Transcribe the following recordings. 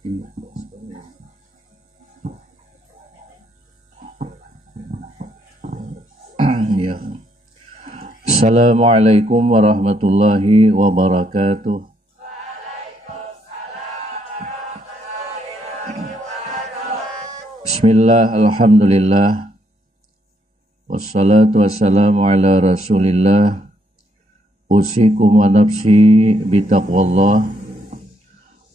Ya. Assalamualaikum warahmatullahi wabarakatuh. Bismillah, alhamdulillah, wassalatu wassalamu ala rasulillah. Usikum wa nafsi bitaqwallah.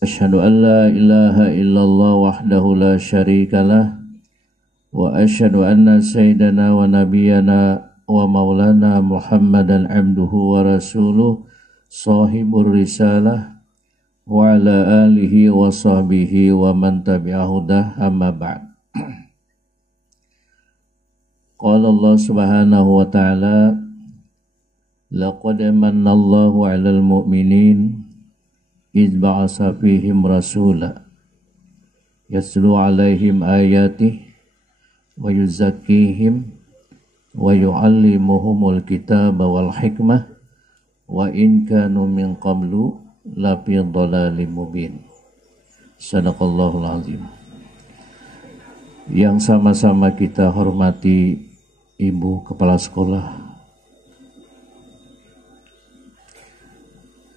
Asyhadu an la ilaha illallah wahdahu la syarikalah. Wa asyhadu anna sayyidana wa nabiyana wa maulana Muhammadan abduhu wa rasuluh sahibur risalah wa ala alihi wa sahbihi wa man tabi'ahudah amma ba'd. Qala Allah subhanahu wa ta'ala, laqad manna Allahu 'alal mu'minin idh ba'atsa fihim rasula yatlu 'alaihim ayatihi wa yuzakkihim wa yu'allimuhumul kitaba wal hikmah wa in kanu min qablu lafi dhalalim mubin. Sadaqallahul azim. Yang sama-sama kita hormati Ibu Kepala Sekolah,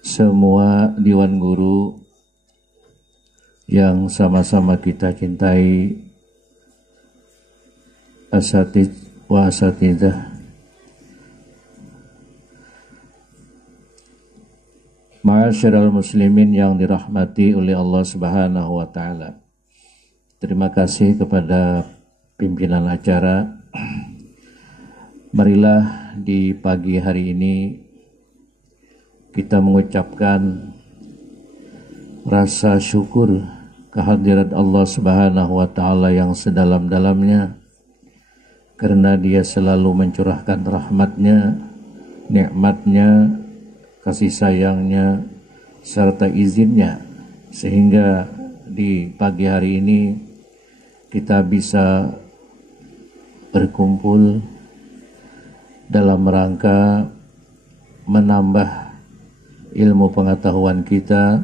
semua Dewan Guru yang sama-sama kita cintai, asatidz wa asatidzah, ma'asyiral muslimin yang dirahmati oleh Allah Subhanahu wa taala. Terima kasih kepada pimpinan acara. Marilah di pagi hari ini kita mengucapkan rasa syukur kehadirat Allah Subhanahu wa taala yang sedalam-dalamnya, karena Dia selalu mencurahkan rahmatnya, nikmatnya, kasih sayangnya, serta izinnya, sehingga di pagi hari ini kita bisa berkumpul dalam rangka menambah ilmu pengetahuan kita,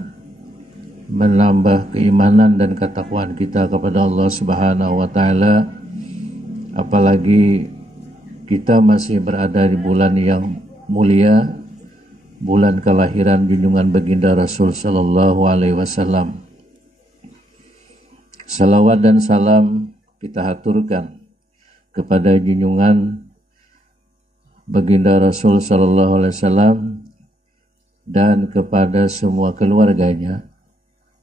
menambah keimanan dan ketakwaan kita kepada Allah Subhanahu wa taala. Apalagi kita masih berada di bulan yang mulia, bulan kelahiran junjungan baginda Rasul sallallahu alaihi wasallam. Salawat dan salam kita haturkan kepada junjungan baginda Rasul sallallahu alaihi wasallam dan kepada semua keluarganya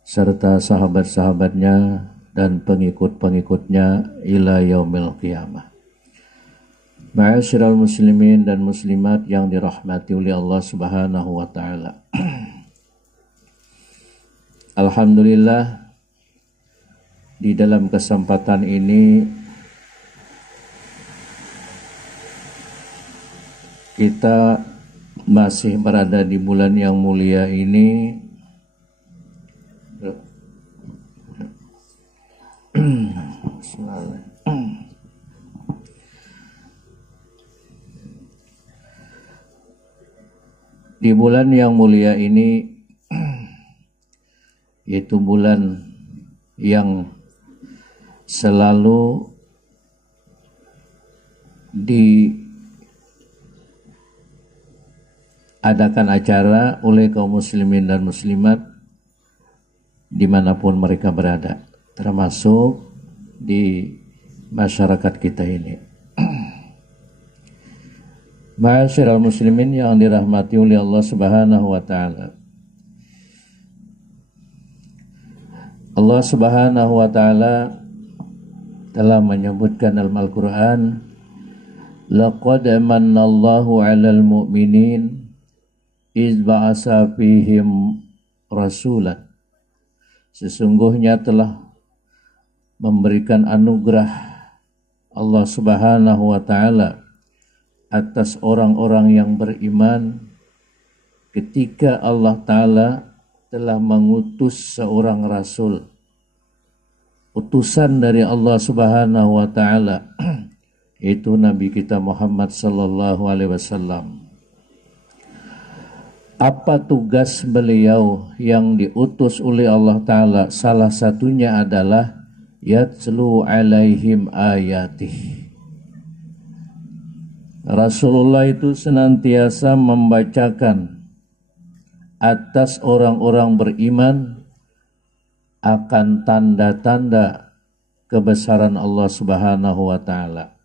serta sahabat-sahabatnya dan pengikut-pengikutnya ila yaumil qiyamah. Ma'asyiral muslimin dan muslimat yang dirahmati oleh Allah Subhanahu wa taala. Alhamdulillah, di dalam kesempatan ini kita masih berada di bulan yang mulia ini. Di bulan yang mulia ini, yaitu bulan yang selalu diadakan acara oleh kaum muslimin dan muslimat dimanapun mereka berada, termasuk di masyarakat kita ini. Ma'asyiral muslimin yang dirahmati oleh Allah Subhanahu wa taala. Allah Subhanahu wa taala telah menyebutkan dalam Al-Qur'an, laqad manallahu 'alal mu'minin iz ba'atsa fihim rasulan. Sesungguhnya telah memberikan anugerah Allah Subhanahu wa taala atas orang-orang yang beriman ketika Allah taala telah mengutus seorang rasul, utusan dari Allah Subhanahu wa taala, yaitu Nabi kita Muhammad sallallahu alaihi wasallam. Apa tugas beliau yang diutus oleh Allah Ta'ala? Salah satunya adalah yatslu alaihim ayatih. Rasulullah itu senantiasa membacakan atas orang-orang beriman akan tanda-tanda kebesaran Allah Subhanahu wa Ta'ala.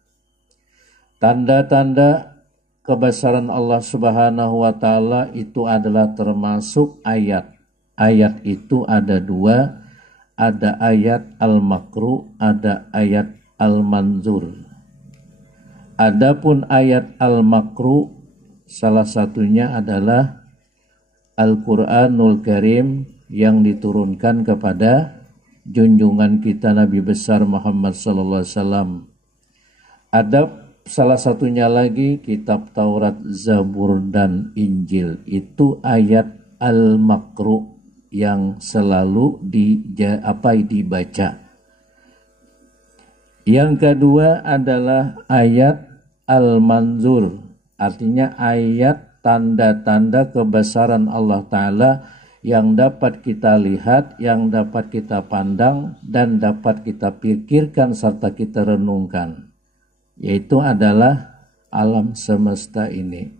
Tanda-tanda kebesaran Allah Subhanahu wa Ta'ala itu adalah termasuk ayat. Ayat itu ada dua, ada ayat al-makru, ada ayat al-manzur. Adapun ayat al-makru salah satunya adalah Al-Quranul Karim yang diturunkan kepada junjungan kita Nabi besar Muhammad sallallahu alaihi wasallam. Ada salah satunya lagi kitab Taurat, Zabur dan Injil. Itu ayat al-makru yang selalu dibaca. Yang kedua adalah ayat al-manzur, artinya ayat tanda-tanda kebesaran Allah Ta'ala yang dapat kita lihat, yang dapat kita pandang, dan dapat kita pikirkan serta kita renungkan, yaitu adalah alam semesta ini.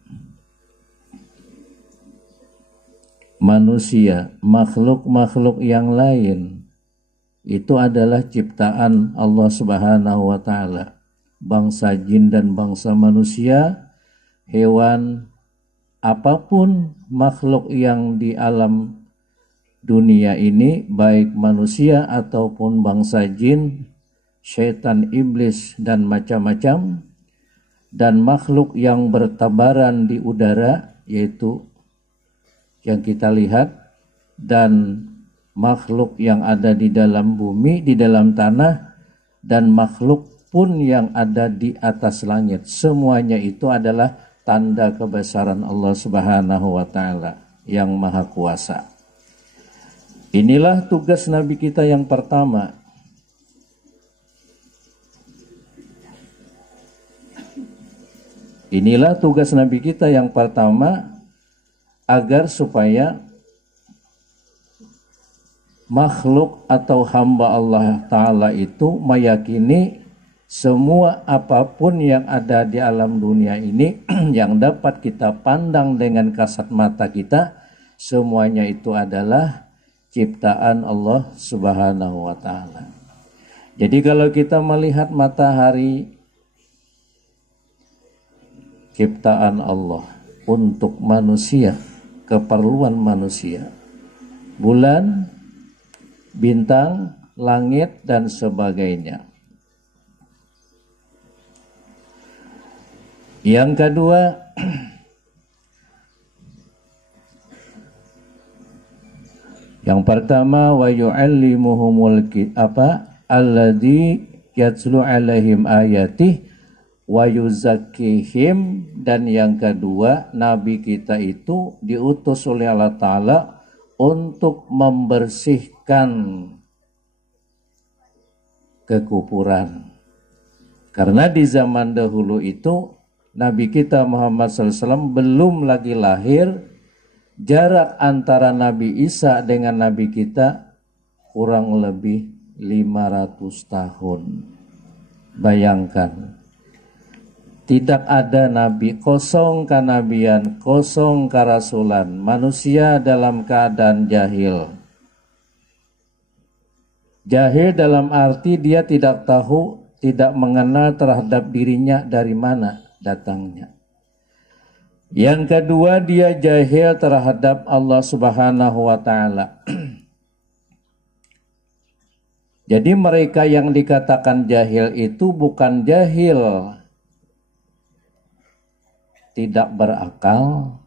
Manusia, makhluk-makhluk yang lain, itu adalah ciptaan Allah Subhanahu wa Ta'ala. Bangsa jin dan bangsa manusia, hewan, apapun makhluk yang di alam dunia ini, baik manusia ataupun bangsa jin, syaitan, iblis, dan macam-macam, dan makhluk yang bertabaran di udara, yaitu yang kita lihat, dan makhluk yang ada di dalam bumi, di dalam tanah, dan makhluk pun yang ada di atas langit. Semuanya itu adalah tanda kebesaran Allah Subhanahu wa Ta'ala yang Maha Kuasa. Inilah tugas Nabi kita yang pertama. Inilah tugas Nabi kita yang pertama, agar supaya makhluk atau hamba Allah Ta'ala itu meyakini semua apapun yang ada di alam dunia ini yang dapat kita pandang dengan kasat mata kita, semuanya itu adalah ciptaan Allah Subhanahu wa Ta'ala. Jadi kalau kita melihat matahari, ciptaan Allah untuk manusia, keperluan manusia, bulan, bintang, langit, dan sebagainya. Yang kedua, yang pertama, wa yu'allimuhumul alladzi yatslu alaihim ayatih wa yuzakkihim, dan yang kedua, Nabi kita itu diutus oleh Allah Ta'ala untuk membersihkan kekufuran. Karena di zaman dahulu itu Nabi kita Muhammad SAW belum lagi lahir, jarak antara Nabi Isa dengan Nabi kita kurang lebih 500 tahun. Bayangkan, tidak ada nabi, kosong kenabian, kosong kerasulan, manusia dalam keadaan jahil. Jahil dalam arti dia tidak tahu, tidak mengenal terhadap dirinya dari mana datangnya. Yang kedua, dia jahil terhadap Allah Subhanahu wa Ta'ala. Jadi mereka yang dikatakan jahil itu bukan jahil tidak berakal,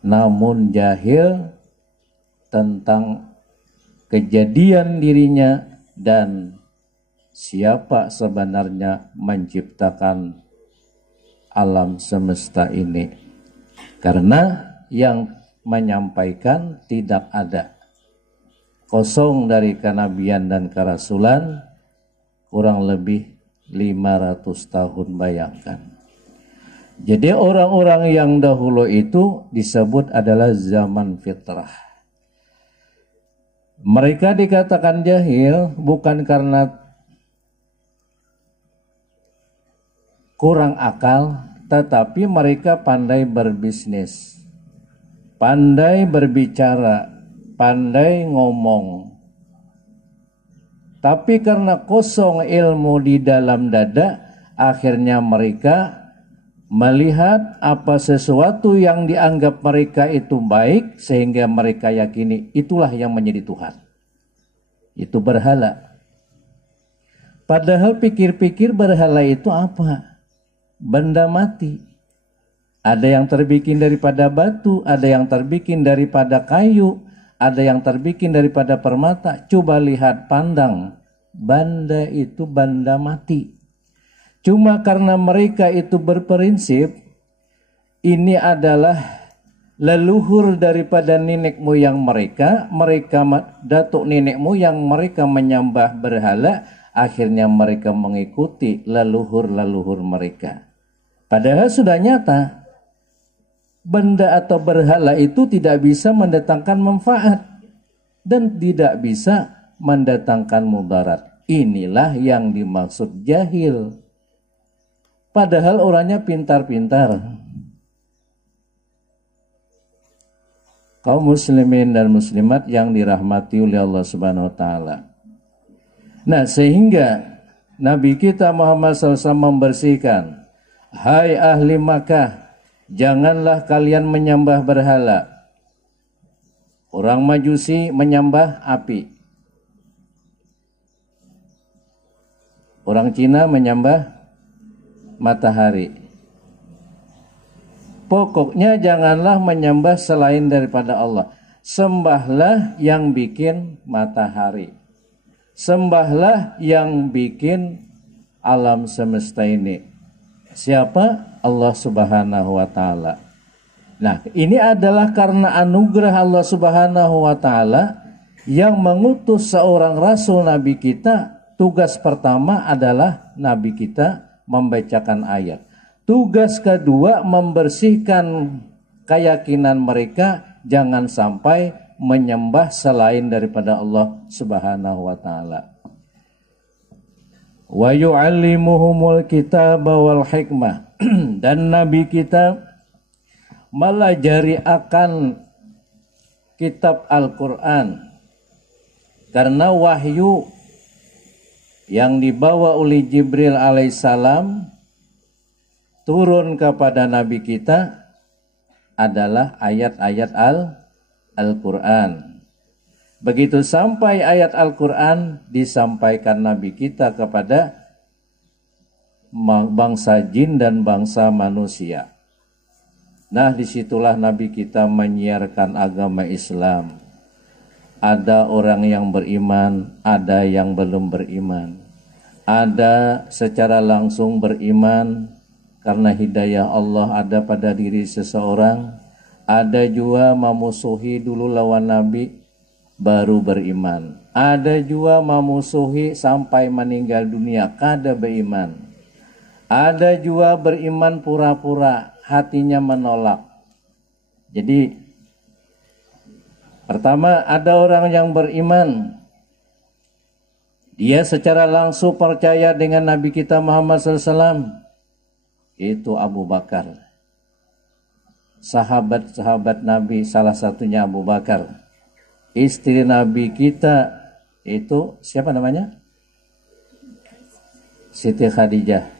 namun jahil tentang kejadian dirinya dan siapa sebenarnya menciptakan alam semesta ini. Karena yang menyampaikan tidak ada, kosong dari kenabian dan kerasulan, kurang lebih 500 tahun, bayangkan. Jadi orang-orang yang dahulu itu disebut adalah zaman fitrah. Mereka dikatakan jahil bukan karena kurang akal, tetapi mereka pandai berbisnis, pandai berbicara, pandai ngomong. Tapi karena kosong ilmu di dalam dada, akhirnya mereka melihat apa sesuatu yang dianggap mereka itu baik, sehingga mereka yakini itulah yang menjadi Tuhan. Itu berhala. Padahal pikir-pikir berhala itu apa? Benda mati. Ada yang terbikin daripada batu, ada yang terbikin daripada kayu, ada yang terbikin daripada permata. Coba lihat, pandang, benda itu benda mati. Cuma karena mereka itu berprinsip ini adalah leluhur daripada nenek moyang mereka, datuk nenek moyang mereka menyembah berhala, akhirnya mereka mengikuti leluhur-leluhur mereka. Padahal sudah nyata, benda atau berhala itu tidak bisa mendatangkan manfaat dan tidak bisa mendatangkan mudarat. Inilah yang dimaksud jahil. Padahal orangnya pintar-pintar. Kaum muslimin dan muslimat yang dirahmati oleh Allah Subhanahu wa taala. Nah, sehingga Nabi kita Muhammad SAW membersihkan, hai ahli Makkah, janganlah kalian menyembah berhala. Orang Majusi menyembah api. Orang Cina menyembah matahari. Pokoknya janganlah menyembah selain daripada Allah. Sembahlah yang bikin matahari. Sembahlah yang bikin alam semesta ini. Siapa? Allah Subhanahu wa taala. Nah, ini adalah karena anugerah Allah Subhanahu wa taala yang mengutus seorang rasul nabi kita. Tugas pertama adalah nabi kita membacakan ayat. Tugas kedua membersihkan keyakinan mereka jangan sampai menyembah selain daripada Allah Subhanahu wa taala. Wa yu'allimuhumul kitaba wal hikmah. Dan nabi kita melajari akan kitab Al-Qur'an. Karena wahyu yang dibawa oleh Jibril alaihissalam turun kepada Nabi kita adalah ayat-ayat Al-Quran. Begitu sampai ayat Al-Quran disampaikan Nabi kita kepada bangsa jin dan bangsa manusia. Nah, disitulah Nabi kita menyiarkan agama Islam. Ada orang yang beriman, ada yang belum beriman. Ada secara langsung beriman karena hidayah Allah ada pada diri seseorang. Ada juga memusuhi dulu lawan Nabi baru beriman. Ada juga memusuhi sampai meninggal dunia kada beriman. Ada juga beriman pura-pura, hatinya menolak. Jadi pertama, ada orang yang beriman. Dia secara langsung percaya dengan Nabi kita Muhammad SAW. Itu Abu Bakar. Sahabat-sahabat Nabi, salah satunya Abu Bakar. Istri Nabi kita itu siapa namanya? Siti Khadijah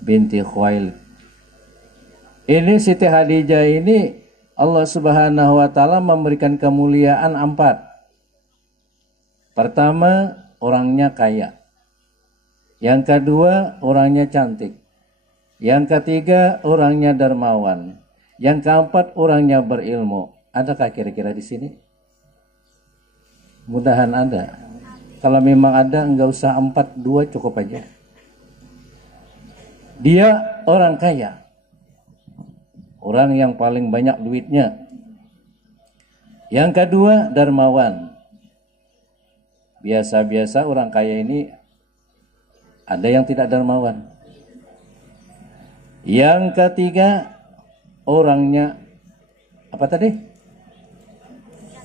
binti Khuwailid. Ini Siti Khadijah ini Allah Subhanahu wa taala memberikan kemuliaan 4. Pertama, orangnya kaya. Yang kedua, orangnya cantik. Yang ketiga, orangnya dermawan. Yang keempat, orangnya berilmu. Adakah kira-kira di sini? Mudahan ada. Kalau memang ada, enggak usah 4, 2 cukup aja. Dia orang kaya. Orang yang paling banyak duitnya. Yang kedua, dermawan. Biasa-biasa orang kaya ini ada yang tidak dermawan. Yang ketiga, orangnya apa tadi?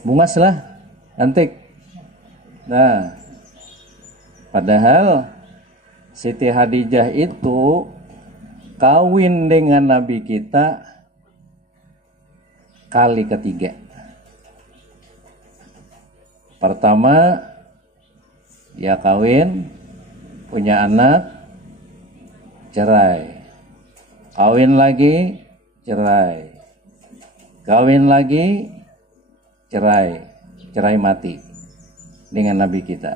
Bungas lah, cantik. Nah, padahal Siti Khadijah itu kawin dengan Nabi kita kali ketiga. Pertama, dia kawin, punya anak, cerai. Kawin lagi, cerai. Kawin lagi, cerai. Cerai mati dengan Nabi kita.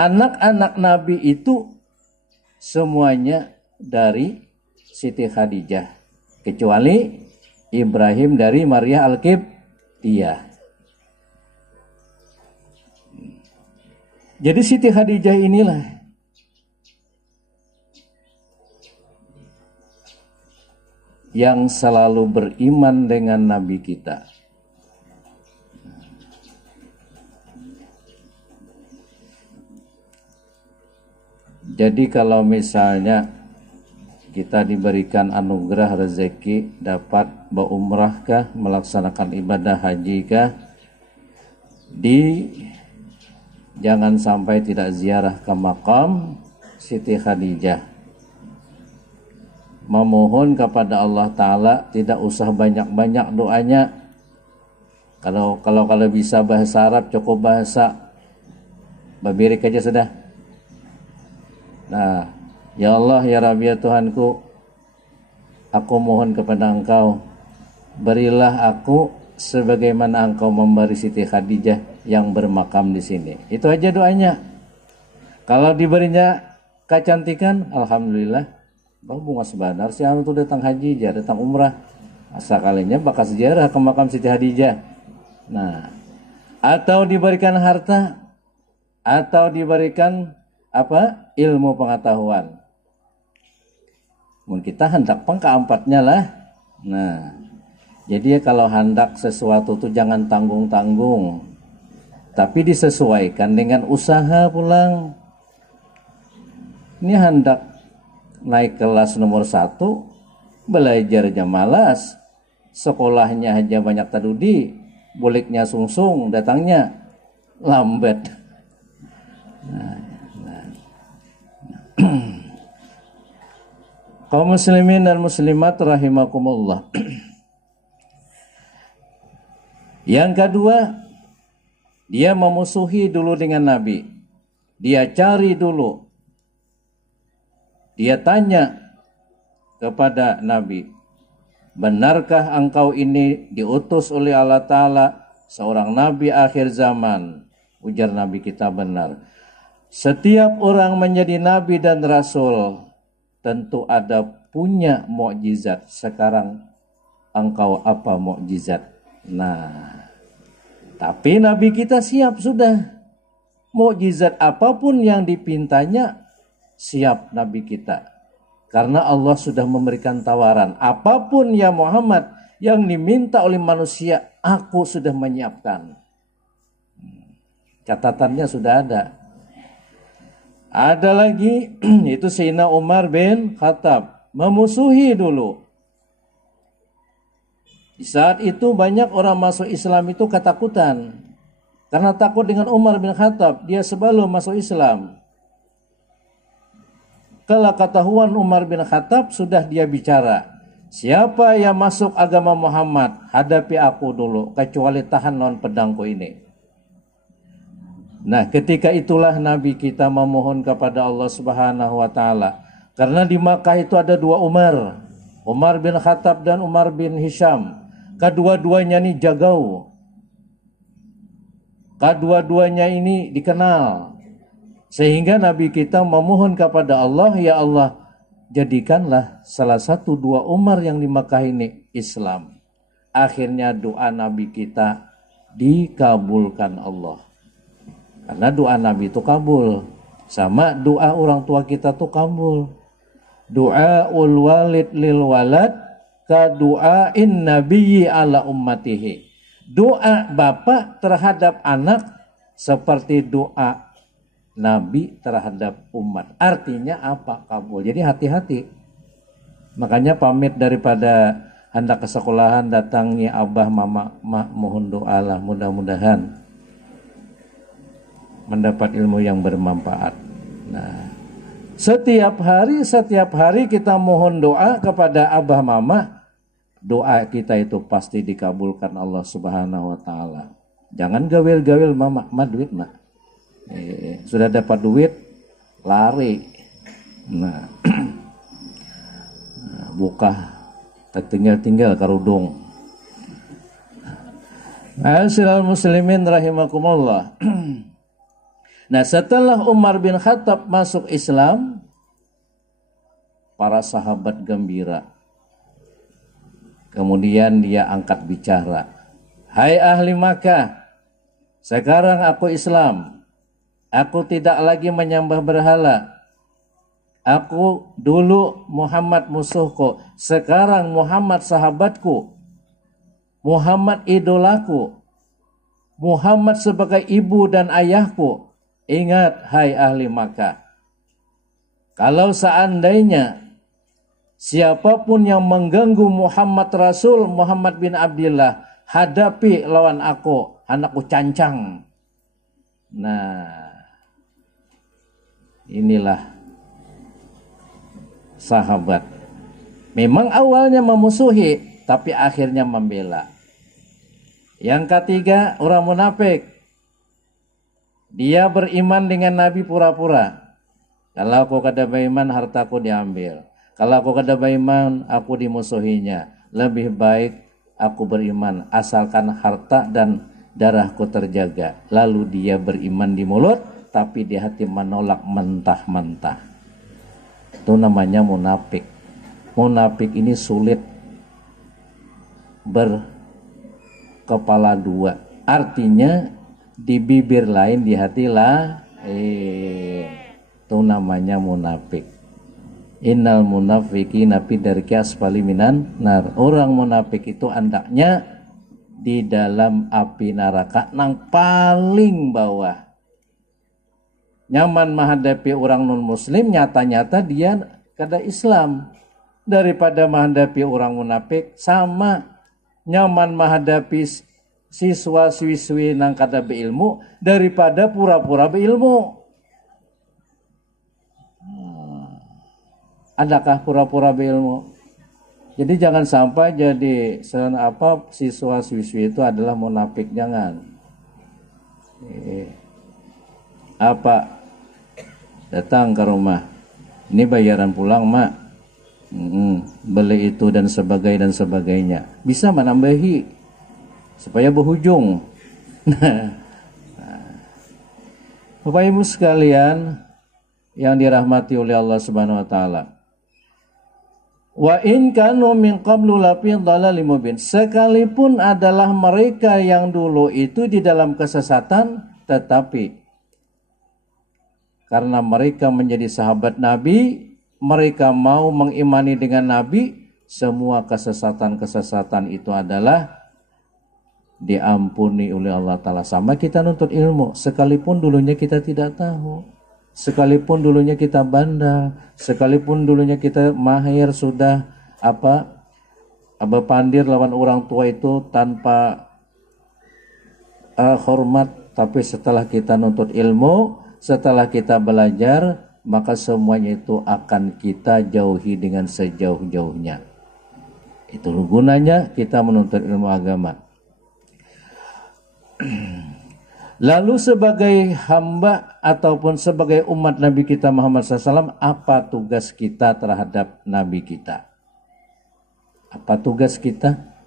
Anak-anak Nabi itu semuanya dari Siti Khadijah, kecuali Ibrahim dari Maria Al-Qibtiyah. Jadi Siti Khadijah inilah yang selalu beriman dengan Nabi kita. Jadi kalau misalnya kita diberikan anugerah rezeki dapat berumrahkah, melaksanakan ibadah hajikah, jangan sampai tidak ziarah ke makam Siti Khadijah. Memohon kepada Allah Ta'ala, tidak usah banyak-banyak doanya. Kalau bisa bahasa Arab, cukup bahasa Babirik aja sudah. Nah, ya Allah, ya Rabbi, ya Tuhanku, aku mohon kepada Engkau, berilah aku sebagaimana Engkau memberi Siti Khadijah yang bermakam di sini. Itu aja doanya. Kalau diberinya kecantikan, alhamdulillah. Bang bunga sebanar si anu tuh datang haji, datang umrah. Asa kalinya bakal sejarah ke makam Siti Khadijah. Nah, atau diberikan harta, atau diberikan apa? Ilmu pengetahuan. Mungkin kita hendak keempatnya lah. Nah, jadi kalau hendak sesuatu tuh jangan tanggung-tanggung, tapi disesuaikan dengan usaha pulang. Ini hendak naik kelas nomor 1, belajarnya malas, sekolahnya aja banyak tadudi, buliknya sungsung, datangnya lambat. Kaum muslimin dan muslimat rahimakumullah. Yang kedua, dia memusuhi dulu dengan Nabi. Dia cari dulu. Dia tanya kepada Nabi, benarkah engkau ini diutus oleh Allah Ta'ala seorang Nabi akhir zaman? Ujar Nabi kita, benar. Setiap orang menjadi Nabi dan Rasul tentu ada punya mukjizat. Sekarang engkau apa mukjizat? Nah, tapi Nabi kita siap sudah. Mukjizat apapun yang dipintanya, siap Nabi kita. Karena Allah sudah memberikan tawaran. Apapun ya Muhammad yang diminta oleh manusia, aku sudah menyiapkan. Catatannya sudah ada. Ada lagi, itu Sayyidina Umar bin Khattab. Memusuhi dulu. Di saat itu banyak orang masuk Islam itu ketakutan. Karena takut dengan Umar bin Khattab. Dia sebelum masuk Islam. Kalau ketahuan Umar bin Khattab, sudah dia bicara. Siapa yang masuk agama Muhammad, hadapi aku dulu. Kecuali tahan non pedangku ini. Nah, ketika itulah Nabi kita memohon kepada Allah Subhanahu wa Ta'ala. Karena di Makkah itu ada dua Umar. Umar bin Khattab dan Umar bin Hisham. Kedua-duanya ini jagau. Kedua-duanya ini dikenal. Sehingga Nabi kita memohon kepada Allah, ya Allah, jadikanlah salah satu dua Umar yang di Makkah ini Islam. Akhirnya doa Nabi kita dikabulkan Allah. Karena doa Nabi itu kabul. Sama doa orang tua kita tuh kabul. Doa ul walid lil walad ka doain nabiyyi ala ummatihi. Doa bapak terhadap anak seperti doa Nabi terhadap umat. Artinya apa? Kabul. Jadi hati-hati. Makanya pamit daripada hendak ke sekolahan, datangi abah mama, mohon doa lah, mudah-mudahan mendapat ilmu yang bermanfaat. Nah, setiap hari kita mohon doa kepada abah mama, doa kita itu pasti dikabulkan Allah Subhanahu wa taala. Jangan gawil-gawil mama, duit mak. Sudah dapat duit lari. Nah, buka tinggal karudung. Ma'asyiral muslimin rahimakumullah. Nah, setelah Umar bin Khattab masuk Islam, para sahabat gembira. Kemudian dia angkat bicara. Hai ahli Makkah, sekarang aku Islam. Aku tidak lagi menyembah berhala. Aku dulu Muhammad musuhku, sekarang Muhammad sahabatku. Muhammad idolaku. Muhammad sebagai ibu dan ayahku. Ingat hai ahli Makkah, kalau seandainya siapapun yang mengganggu Muhammad Rasul Muhammad bin Abdillah, hadapi lawan aku, anakku cancang. Nah, inilah sahabat. Memang awalnya memusuhi, tapi akhirnya membela. Yang ketiga, orang munafik. Dia beriman dengan Nabi pura-pura. Kalau aku kada beriman, hartaku diambil. Kalau aku kada beriman, aku dimusuhinya. Lebih baik aku beriman, asalkan harta dan darahku terjaga. Lalu dia beriman di mulut, tapi di hati menolak mentah-mentah. Itu namanya munafik. Munafik ini sulit berkepala dua. Artinya di bibir lain, di hati lah. Itu namanya munafik. Innal munafiqina fi darki asfali minan nar. Orang munafik itu andaknya di dalam api neraka nang paling bawah. Nyaman menghadapi orang non muslim, nyata-nyata dia kada Islam. Daripada menghadapi orang munafik, sama nyaman menghadapi siswa-siswi nang kada beilmu daripada pura-pura beilmu. Adakah pura-pura beilmu? Jadi jangan sampai jadi siswa-siswi itu adalah munafik, jangan. Apa datang ke rumah, ini bayaran pulang mak, beli itu dan sebagainya, bisa menambahi supaya berhujung. Bapak Ibu sekalian yang dirahmati oleh Allah Subhanahu wa taala. Wa in kanu min qablu lafi dhalalim mubin. Sekalipun adalah mereka yang dulu itu di dalam kesesatan, tetapi karena mereka menjadi sahabat Nabi, mereka mau mengimani dengan Nabi, semua kesesatan-kesesatan itu adalah diampuni oleh Allah Ta'ala. Sama kita nuntut ilmu, sekalipun dulunya kita tidak tahu, sekalipun dulunya kita bandel, sekalipun dulunya kita mahir sudah pandir lawan orang tua itu tanpa hormat, tapi setelah kita nuntut ilmu, setelah kita belajar, maka semuanya itu akan kita jauhi dengan sejauh-jauhnya. Itu gunanya kita menuntut ilmu agama. Lalu sebagai hamba ataupun sebagai umat Nabi kita Muhammad SAW, apa tugas kita terhadap Nabi kita? Apa tugas kita?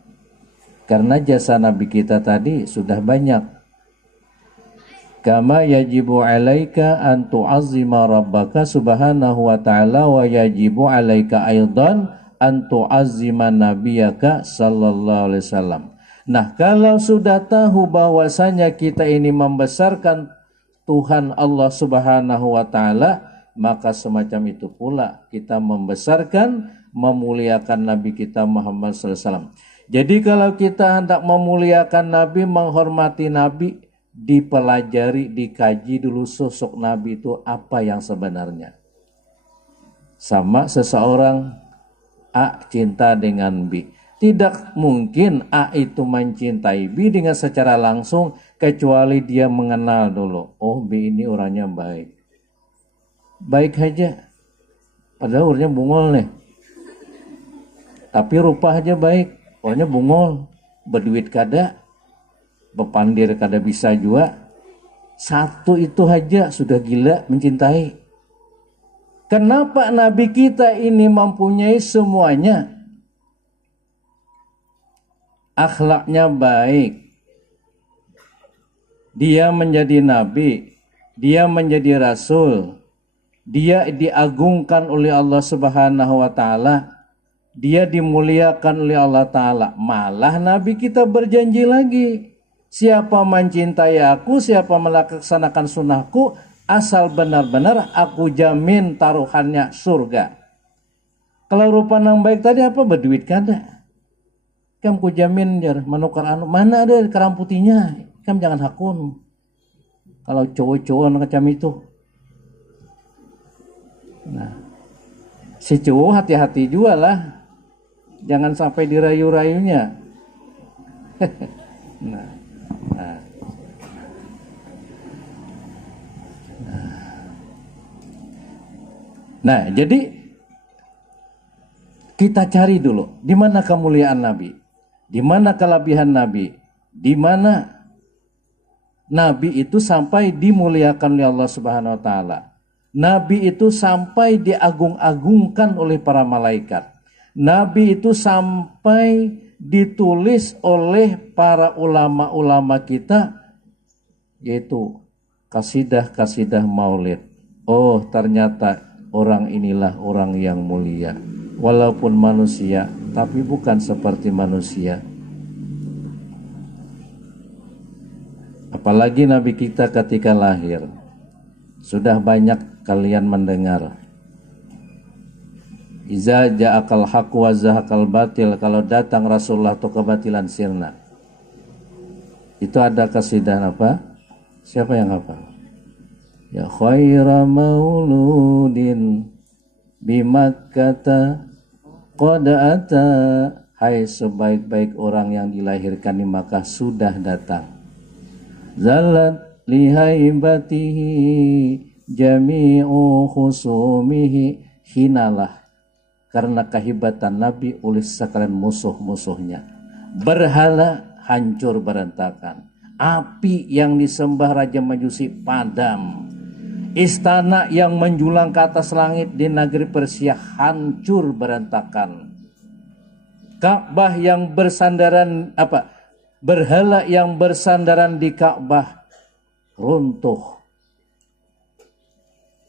Karena jasa Nabi kita tadi sudah banyak. Kama yajibu alaika an tu'azzima rabbaka subhanahu wa ta'ala wa yajibu alaika aidan an tu'azzima nabiyaka sallallahu alaihi wasallam. Nah, kalau sudah tahu bahwasanya kita ini membesarkan Tuhan Allah Subhanahu wa taala, maka semacam itu pula kita membesarkan, memuliakan Nabi kita Muhammad sallallahu alaihi wasallam. Jadi kalau kita hendak memuliakan Nabi, menghormati Nabi, dipelajari, dikaji dulu sosok Nabi itu apa yang sebenarnya. Sama seseorang A cinta dengan B. Tidak mungkin A itu mencintai B dengan secara langsung kecuali dia mengenal dulu. Oh, B ini orangnya baik. Baik aja. Padahal orangnya bungol nih. Tapi rupa aja baik. Orangnya bungol. Berduit kada. Bepandir kada bisa juga. Satu itu aja sudah gila mencintai. Kenapa Nabi kita ini mempunyai semuanya? Akhlaknya baik. Dia menjadi nabi, dia menjadi rasul. Dia diagungkan oleh Allah Subhanahu wa taala. Dia dimuliakan oleh Allah taala. Malah Nabi kita berjanji lagi, siapa mencintai aku, siapa melaksanakan sunnahku, asal benar-benar aku jamin taruhannya surga. Kalau rupa nang baik tadi apa berduit kada? Kam ku jamin jar manukar anu mana ada kerang putihnya. Kam jangan hakun. Kalau cowok-cowok macam itu. Nah, si cowok hati-hati juga lah. Jangan sampai dirayu-rayunya. nah. Nah, jadi kita cari dulu di mana kemuliaan Nabi, di mana kelebihan Nabi, di mana Nabi itu sampai dimuliakan oleh Allah Subhanahu wa taala. Nabi itu sampai diagung-agungkan oleh para malaikat. Nabi itu sampai ditulis oleh para ulama-ulama kita, yaitu kasidah-kasidah maulid. Oh, ternyata orang inilah orang yang mulia. Walaupun manusia, tapi bukan seperti manusia. Apalagi Nabi kita ketika lahir. Sudah banyak kalian mendengar. Iza ja'akal haq wa zahaqal batil. Kalau datang Rasulullah atau kebatilan sirna. Itu ada kasidah apa? Siapa yang hafal? Ya khaira mauludin bimakkata qad ata. Hai sebaik-baik orang yang dilahirkan di Makkah sudah datang. Zalat lihaibatihi jami'u khusumihi. Hinalah karena kehebatan Nabi oleh sekalian musuh-musuhnya. Berhala hancur berantakan. Api yang disembah Raja Majusi padam. Istana yang menjulang ke atas langit di negeri Persia hancur berantakan. Ka'bah yang bersandaran berhala yang bersandaran di Ka'bah runtuh.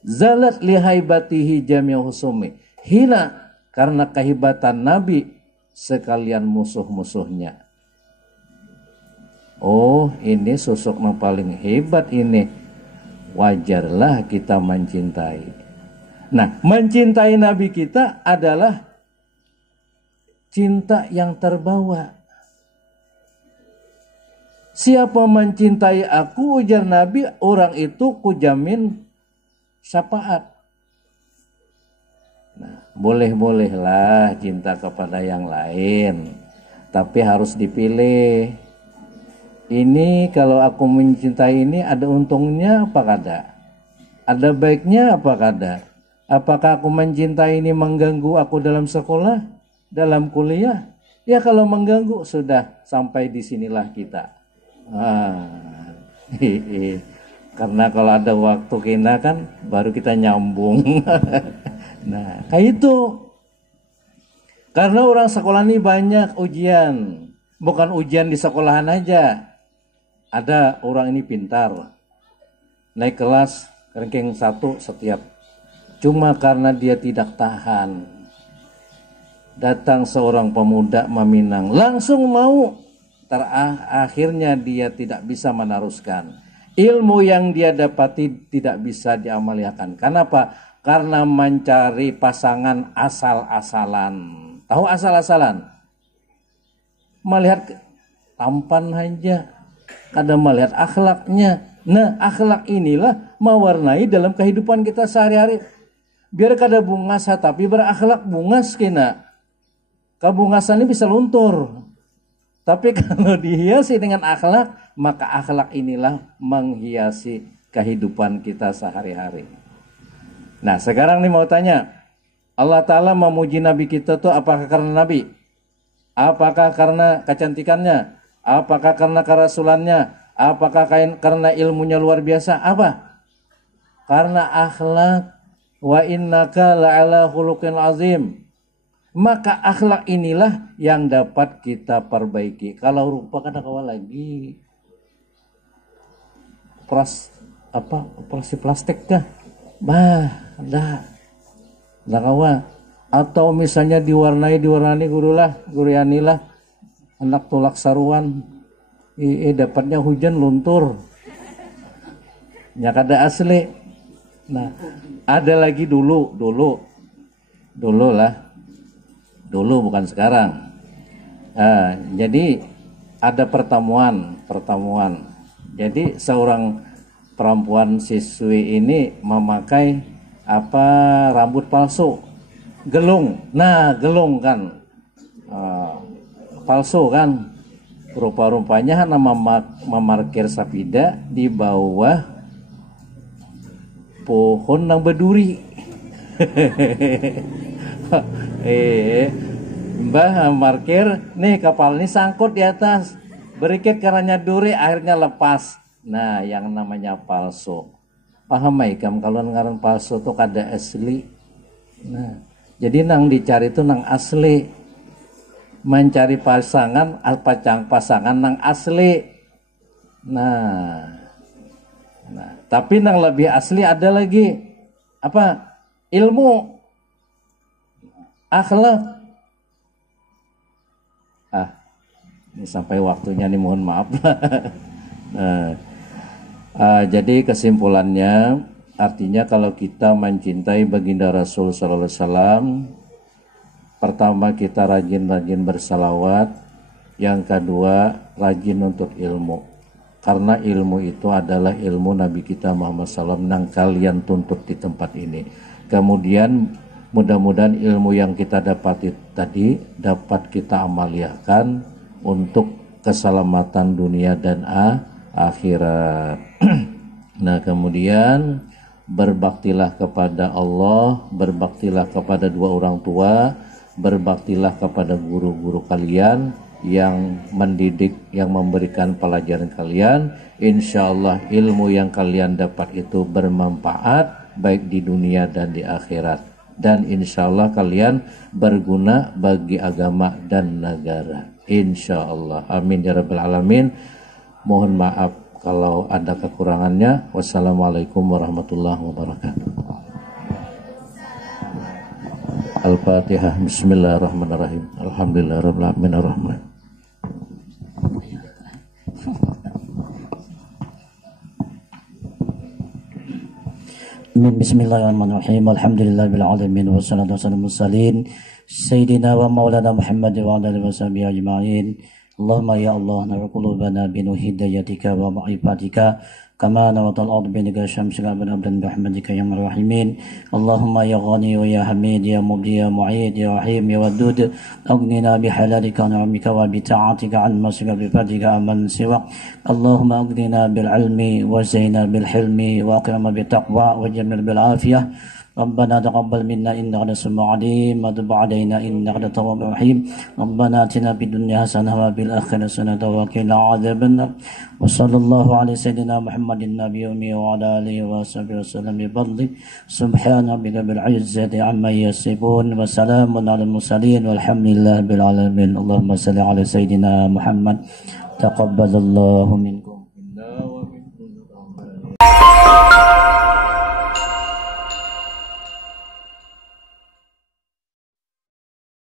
Zalat lihaibatihi jami'u husumi. Hina karena kehebatan Nabi sekalian musuh-musuhnya. Oh, ini sosok yang paling hebat ini. Wajarlah kita mencintai. Nah, mencintai Nabi kita adalah cinta yang terbawa. Siapa mencintai aku, ujar Nabi, orang itu kujamin syafaat. Nah, boleh-bolehlah cinta kepada yang lain, tapi harus dipilih. Ini kalau aku mencintai ini ada untungnya apa kada? Ada baiknya apa kada? Apakah aku mencintai ini mengganggu aku dalam sekolah, dalam kuliah? Ya kalau mengganggu sudah sampai di sinilah kita. Karena kalau ada waktu kita kan baru kita nyambung. Nah, kayak itu. Karena orang sekolah ini banyak ujian. Bukan ujian di sekolahan aja. Ada orang ini pintar, naik kelas ranking 1 setiap. Cuma karena dia tidak tahan, datang seorang pemuda meminang, langsung mau. Akhirnya dia tidak bisa meneruskan. Ilmu yang dia dapati tidak bisa diamalkan. Kenapa? Karena mencari pasangan asal-asalan. Tahu asal-asalan? Melihat tampan aja. kada melihat akhlaknya. Nah, akhlak inilah mewarnai dalam kehidupan kita sehari-hari. Biar kada bungas tapi berakhlak bungas kena. Kabungasan ini bisa luntur. Tapi kalau dihiasi dengan akhlak, maka akhlak inilah menghiasi kehidupan kita sehari-hari. Nah, sekarang nih mau tanya, Allah Ta'ala memuji Nabi kita tuh apakah karena Nabi? Apakah karena kecantikannya? Apakah karena kerasulannya? Apakah karena ilmunya luar biasa? Apa? Karena akhlak. Wa innaka la'ala khuluqin azim. Maka akhlak inilah yang dapat kita perbaiki. Kalau rupa kan kawa lagi operasi plastik kah? Dah kawa. Atau misalnya diwarnai gurianilah anak tolak saruan. Dapatnya hujan luntur. Ya kada asli. Nah, ada lagi dulu bukan sekarang. Jadi ada pertemuan. Jadi seorang perempuan siswi ini memakai rambut palsu, gelung. Nah, gelung kan palsu kan. Rupa-rupanya memarkir sapida di bawah pohon yang berduri. Mbah markir nih kapal ini sangkut di atas, berikit karena duri akhirnya lepas. Nah, yang namanya palsu. Paham ikam kalau ngaran palsu tuh kada asli. Nah, jadi nang dicari itu nang asli. Mencari pasangan pasangan nang asli. Nah, tapi nang lebih asli ada lagi apa? Ilmu, akhlak. Ini sampai waktunya nih, mohon maaf. Jadi kesimpulannya, artinya kalau kita mencintai baginda Rasul Sallallahu Alaihi Wasallam, pertama kita rajin-rajin bersalawat, yang kedua rajin untuk ilmu, karena ilmu itu adalah ilmu Nabi kita Muhammad SAW yang kalian tuntut di tempat ini. Kemudian mudah-mudahan ilmu yang kita dapat tadi dapat kita amaliakan untuk keselamatan dunia dan akhirat. Nah, kemudian berbaktilah kepada Allah, berbaktilah kepada dua orang tua, berbaktilah kepada guru-guru kalian yang mendidik, yang memberikan pelajaran kalian. Insya Allah ilmu yang kalian dapat itu bermanfaat baik di dunia dan di akhirat, dan insya Allah kalian berguna bagi agama dan negara, insya Allah. Amin ya rabbal alamin. Mohon maaf kalau ada kekurangannya. Wassalamualaikum warahmatullahi wabarakatuh. Al-Fatihah. Bismillahirrahmanirrahim. Alhamdulillahirabbil alamin arrahman. Bismillahirrahmanirrahim. Alhamdulillahirabbil alamin wassalatu wassalamu mursalin sayyidina wa maulana Muhammad wa ala alihi washabihi ajma'in. Allahumma ya Allah nawwir qulubana bi nur hidayatika wa ma'rifatika kama nawatal ard bi nur syamsika wa abdan bi rahmatika ya arrahimin. Allahumma ya ghani wa ya hamid ya mubdi ya mu'id ya rahim ya wadud aghnina bi halalika wa ni'amika wa bi ta'atika an masika bi fadlika aman siwa. Allahumma aghnina bil ilmi wa zina bil hilmi wa aqima bi taqwa wa jamil bil afiyah. ربنا تقبل منا إنك أنت السميع العليم وتب علينا إنك أنت التواب الرحيم. ربنا آتنا في الدنيا حسنة وفي الآخرة حسنة وقنا عذاب النار. وصلى الله على سيدنا محمد النبي وعلى آله وصحبه وسلم بفضله. سبحان ربك بالعزة عما يصفون وسلام على المرسلين والحمد لله بالعالمين. اللهم صل على سيدنا محمد. تقبل الله منكم.